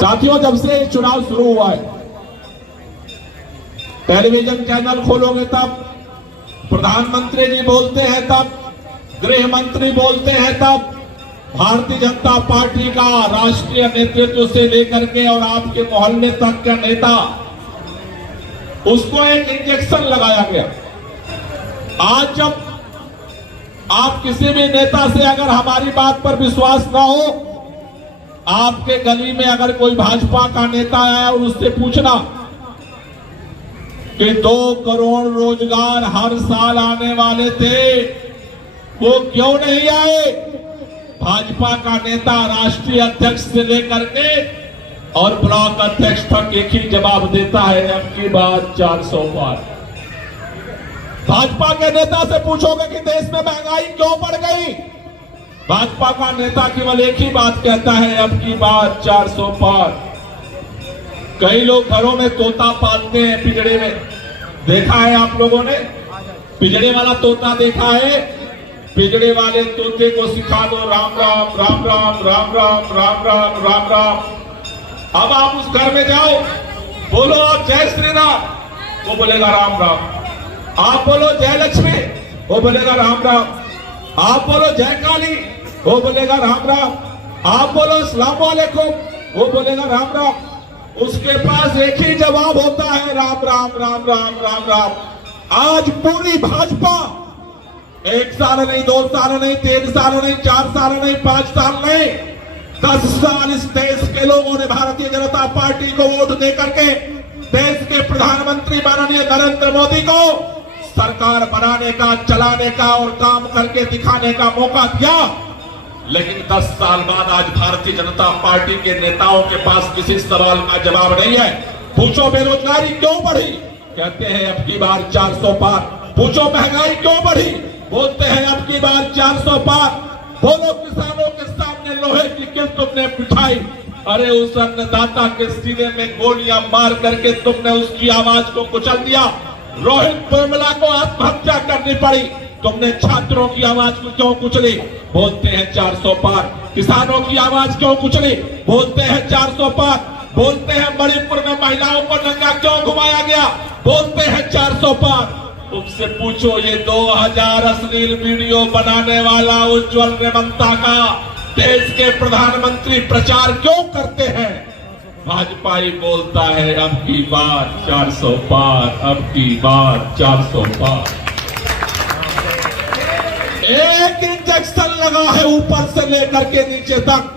साथियों, जब से चुनाव शुरू हुआ है, टेलीविजन चैनल खोलोगे तब प्रधानमंत्री जी बोलते हैं, तब गृह मंत्री बोलते हैं, तब भारतीय जनता पार्टी का राष्ट्रीय नेतृत्व से लेकर के और आपके मोहल्ले तक का नेता, उसको एक इंजेक्शन लगाया गया। आज जब आप किसी भी नेता से अगर हमारी बात पर विश्वास ना हो, आपके गली में अगर कोई भाजपा का नेता आया और उससे पूछना कि 2 करोड़ रोजगार हर साल आने वाले थे, वो क्यों नहीं आए? भाजपा का नेता राष्ट्रीय अध्यक्ष से लेकर के और ब्लॉक अध्यक्ष तक एक ही जवाब देता है, अब की बात 400 पार। भाजपा के नेता से पूछोगे कि देश में महंगाई क्यों बढ़ गई, भाजपा का नेता केवल एक ही बात कहता है, अब की बात 400 पार। कई लोग घरों में तोता पालते हैं, पिंजड़े में, देखा है आप लोगों ने? पिंजड़े वाला तोता देखा है? पिंजड़े वाले तोते को सिखा दो राम राम राम राम राम राम राम राम राम राम। अब आप उस घर में जाओ, बोलो जय श्री राम, वो बोलेगा राम राम। आप बोलो जय लक्ष्मी, वो बोलेगा राम राम। आप बोलो जय काली, वो बोलेगा राम राम। आप बोलो अस्सलाम वालेकुम, वो बोलेगा राम राम। उसके पास एक ही जवाब होता है, राम राम राम राम राम राम। आज पूरी भाजपा 1 साल नहीं, 2 साल नहीं, 3 साल नहीं, 4 साल नहीं, 5 साल नहीं, 10 साल इस देश के लोगों ने भारतीय जनता पार्टी को वोट देकर के देश के प्रधानमंत्री माननीय नरेंद्र मोदी को सरकार बनाने का, चलाने का और काम करके दिखाने का मौका दिया। लेकिन 10 साल बाद आज भारतीय जनता पार्टी के नेताओं के पास किसी सवाल का जवाब नहीं है। पूछो बेरोजगारी क्यों बढ़ी, कहते हैं अब की बार 400 पार। पूछो महंगाई क्यों बढ़ी, बोलते हैं अब की बार 400 पार। बोलो किसानों के सामने लोहे की किल तुमने बिठाई, अरे उस अन्नदाता के सीने में गोलियां मार करके तुमने उसकी आवाज को कुचल दिया। रोहित वेमुला को आत्महत्या करनी पड़ी, तुमने छात्रों की आवाज को क्यों कुचली, बोलते हैं 400 पार। किसानों की आवाज क्यों कुचली, बोलते हैं 400 पार। बोलते हैं मणिपुर में महिलाओं को नंगा क्यों घुमाया गया, बोलते हैं 400 पार। उससे पूछो ये 2000 अश्लील वीडियो बनाने वाला उज्जवल रेवंता का देश के प्रधानमंत्री प्रचार क्यों करते हैं? भाजपा ही बोलता है अब की बार 400 पार, अब की बार 400 पार। एक इंजेक्शन लगा है ऊपर से लेकर के नीचे तक।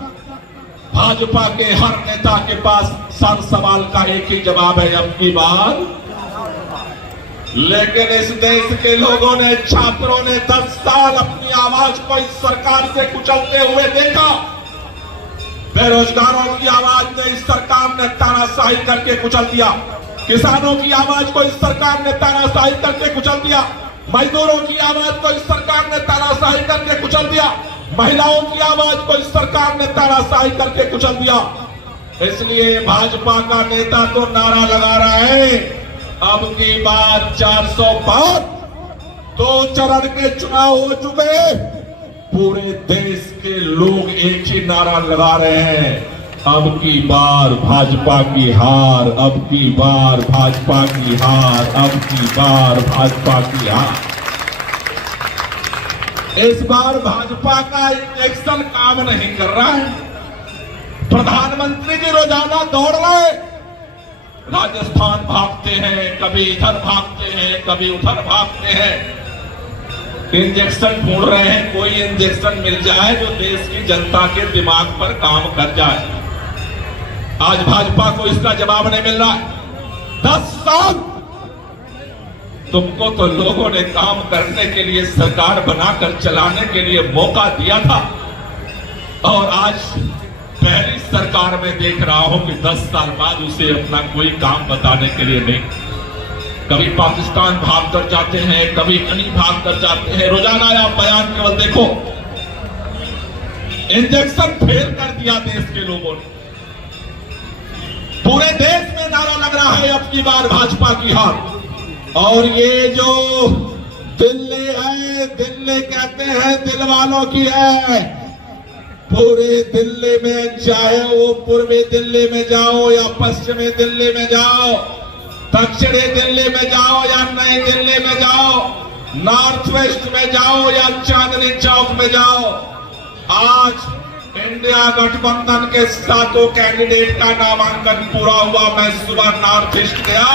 भाजपा के हर नेता के पास सर सवाल का एक ही जवाब है, अब की बार। लेकिन इस देश के लोगों ने, छात्रों ने 10 साल अपनी आवाज को इस सरकार से कुचलते हुए देखा। बेरोजगारों की आवाज ने इस सरकार ने तानाशाही करके कुचल दिया। किसानों की आवाज को इस सरकार ने तानाशाही करके कुचल दिया। मजदूरों की आवाज को इस सरकार ने तानाशाही करके कुचल दिया। महिलाओं की आवाज को इस सरकार ने तानाशाही करके कुचल दिया। इसलिए भाजपा का नेता तो नारा लगा रहा है, अब की बार 400 पार। 2 चरण के चुनाव हो चुके, पूरे देश के लोग एक ही नारा लगा रहे हैं, अब की बार भाजपा की हार, अब की बार भाजपा की हार, अब की बार भाजपा की हार। इस बार भाजपा का इंजेक्शन काम नहीं कर रहा है। प्रधानमंत्री जी रोजाना दौड़ रहे, राजस्थान भागते हैं, कभी इधर भागते हैं, कभी उधर भागते हैं, इंजेक्शन ढूंढ रहे हैं। कोई इंजेक्शन मिल जाए जो देश की जनता के दिमाग पर काम कर जाए। आज भाजपा को इसका जवाब नहीं मिल रहा है। 10 साल तुमको तो लोगों ने काम करने के लिए, सरकार बनाकर चलाने के लिए मौका दिया था, और आज पहली सरकार में देख रहा हूं कि 10 साल बाद उसे अपना कोई काम बताने के लिए नहीं। कभी पाकिस्तान भाग कर जाते हैं, कभी कहीं भाग कर जाते हैं। रोजाना आप बयान केवल देखो, इंजेक्शन फेल कर दिया देश के लोगों ने। पूरे देश में नारा लग रहा है अब की बार भाजपा की हार। और ये जो दिल्ली है, दिल्ली कहते हैं दिल वालों की है। पूरे दिल्ली में, चाहे वो पूर्वी दिल्ली में जाओ या पश्चिमी दिल्ली में जाओ, दक्षिणी दिल्ली में जाओ या नई दिल्ली में जाओ, नॉर्थ वेस्ट में जाओ या चांदनी चौक में जाओ, आज इंडिया गठबंधन के सातों कैंडिडेट का नामांकन पूरा हुआ। मैं सुबह नॉर्थ ईस्ट गया,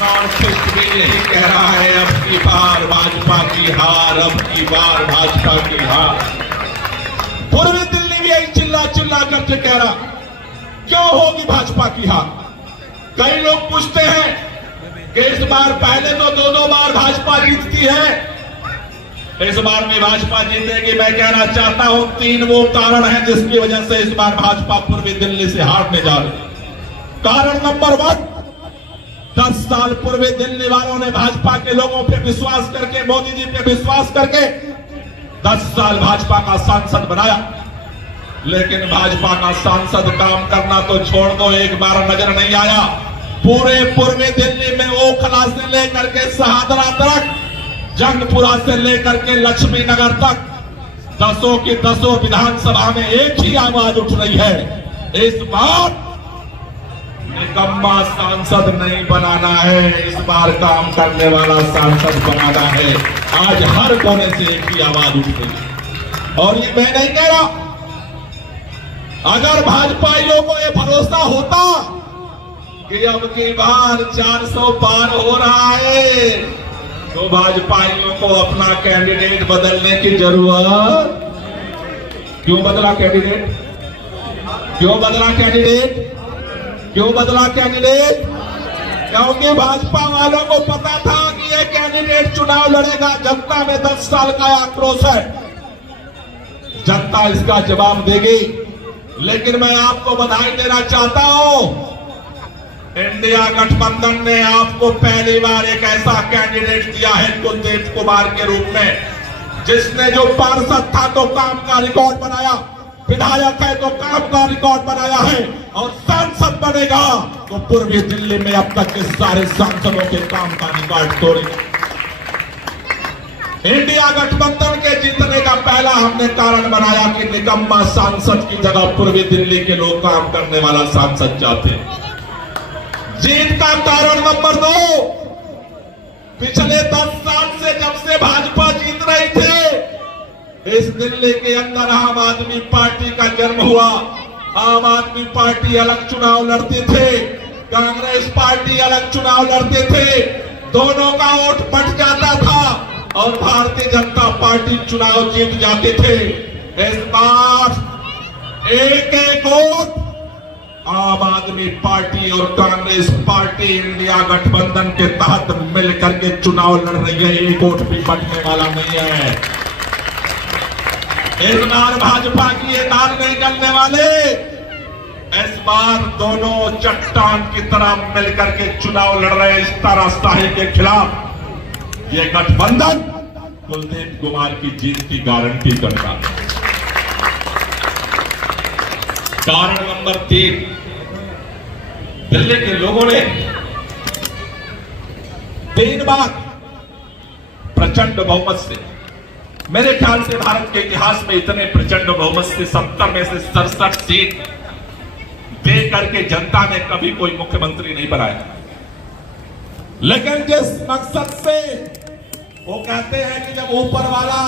नॉर्थ ईस्ट भी यही कह रहा है, अब की बार भाजपा की हार, अब की बार भाजपा की हार। पूर्वी दिल्ली भी यही चिल्ला चिल्ला करके कह रहा, क्यों होगी भाजपा की हार। कई लोग पूछते हैं कि इस बार पहले तो दो बार भाजपा जीतती है, इस बार भी भाजपा जीतेगी। मैं कहना चाहता हूं 3 वो कारण हैं जिसकी वजह से इस बार भाजपा पूर्वी दिल्ली से हारने जा रही। कारण नंबर 1, 10 साल पूर्वी दिल्ली वालों ने भाजपा के लोगों पे विश्वास करके, मोदी जी पे विश्वास करके 10 साल भाजपा का सांसद बनाया, लेकिन भाजपा का सांसद काम करना तो छोड़ दो, एक बार नजर नहीं आया। पूरे पूर्वी दिल्ली में ओखला से लेकर के शहादरा तक, जंगपुरा से लेकर के लक्ष्मी नगर तक 10 की 10 विधानसभा में एक ही आवाज उठ रही है, इस बार निकम्मा सांसद नहीं बनाना है, इस बार काम करने वाला सांसद बनाना है। आज हर कोने से एक ही आवाज उठ रही है। और ये मैं नहीं कह रहा, अगर भाजपाइयों को ये भरोसा होता कि अब की बार 400 पार हो रहा है, तो भाजपाइयों को अपना कैंडिडेट बदलने की जरूरत। क्यों बदला कैंडिडेट? क्यों बदला कैंडिडेट? क्यों बदला कैंडिडेट? क्योंकि भाजपा वालों को पता था कि ये कैंडिडेट चुनाव लड़ेगा। जनता में 10 साल का आक्रोश है, जनता इसका जवाब देगी। लेकिन मैं आपको बधाई देना चाहता हूं, इंडिया गठबंधन ने आपको पहली बार एक ऐसा कैंडिडेट दिया है कुलदीप कुमार के रूप में, जिसने जो पार्षद था तो काम का रिकॉर्ड बनाया, विधायक है तो काम का रिकॉर्ड बनाया है, और सांसद बनेगा तो पूर्वी दिल्ली में अब तक के सारे सांसदों के काम का रिकॉर्ड तोड़ेगा। इंडिया गठबंधन के जीतने का पहला हमने कारण बनाया कि निकम्मा सांसद की जगह पूर्वी दिल्ली के लोग काम करने वाला सांसद चाहते हैं। जीत का कारण नंबर 2, पिछले 10 साल से जब से भाजपा जीत रही थे, इस दिल्ली के अंदर आम आदमी पार्टी का जन्म हुआ। आम आदमी पार्टी अलग चुनाव लड़ते थे, कांग्रेस पार्टी अलग चुनाव लड़ते थे, दोनों का वोट बट जाता था और भारतीय जनता पार्टी चुनाव जीत जाते थे। इस बार एक वोट आम आदमी पार्टी और कांग्रेस पार्टी इंडिया गठबंधन के तहत मिलकर के चुनाव लड़ रही है, एक वोट भी बटने वाला नहीं है। इस बार भाजपा की ये दाल नहीं गलने वाले। इस बार दोनों चट्टान की तरह मिलकर के चुनाव लड़ रहे हैं इस तानाशाही के खिलाफ। ये गठबंधन कुलदीप कुमार की जीत की गारंटी करता है। कारण नंबर 3, दिल्ली के लोगों ने 3 बार प्रचंड बहुमत से, मेरे ख्याल से भारत के इतिहास में इतने प्रचंड बहुमत से 70 में से 67 सीट दे करके जनता ने कभी कोई मुख्यमंत्री नहीं बनाया। लेकिन जिस मकसद से वो कहते हैं कि जब ऊपर वाला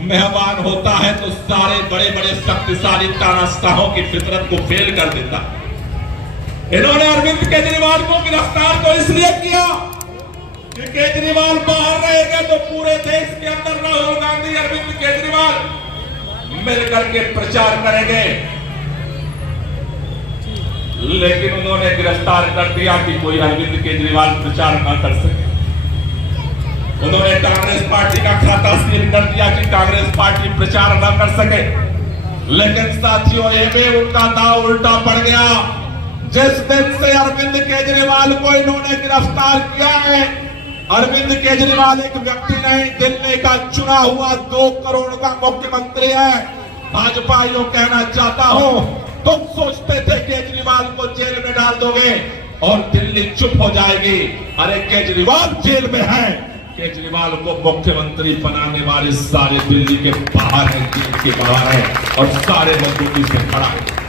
मेहमान होता है तो सारे बड़े बड़े शक्तिशाली तानाशाहों की फितरत को फेल कर देता। इन्होंने अरविंद केजरीवाल को गिरफ्तार तो इसलिए किया कि केजरीवाल बाहर रहेंगे तो पूरे देश के अंदर राहुल गांधी, अरविंद केजरीवाल मिलकर के प्रचार करेंगे। लेकिन उन्होंने गिरफ्तार कर दिया कि कोई अरविंद केजरीवाल प्रचार न कर सके। उन्होंने कांग्रेस पार्टी का खाता सील कर दिया कि कांग्रेस पार्टी प्रचार न कर सके। लेकिन साथियों, ये भी उनका दांव उल्टा पड़ गया। जिस दिन से अरविंद केजरीवाल को इन्होंने गिरफ्तार किया है, अरविंद केजरीवाल एक व्यक्ति नहीं, दिल्ली का चुना हुआ 2 करोड़ का मुख्यमंत्री है। भाजपा यो कहना चाहता हूं, तुम सोचते थे केजरीवाल को जेल में डाल दोगे और दिल्ली चुप हो जाएगी। अरे केजरीवाल जेल में है, केजरीवाल को मुख्यमंत्री बनाने वाले सारे दिल्ली के बाहर हैं, जेल के बाहर हैं और सारे मजबूती से खड़ा है।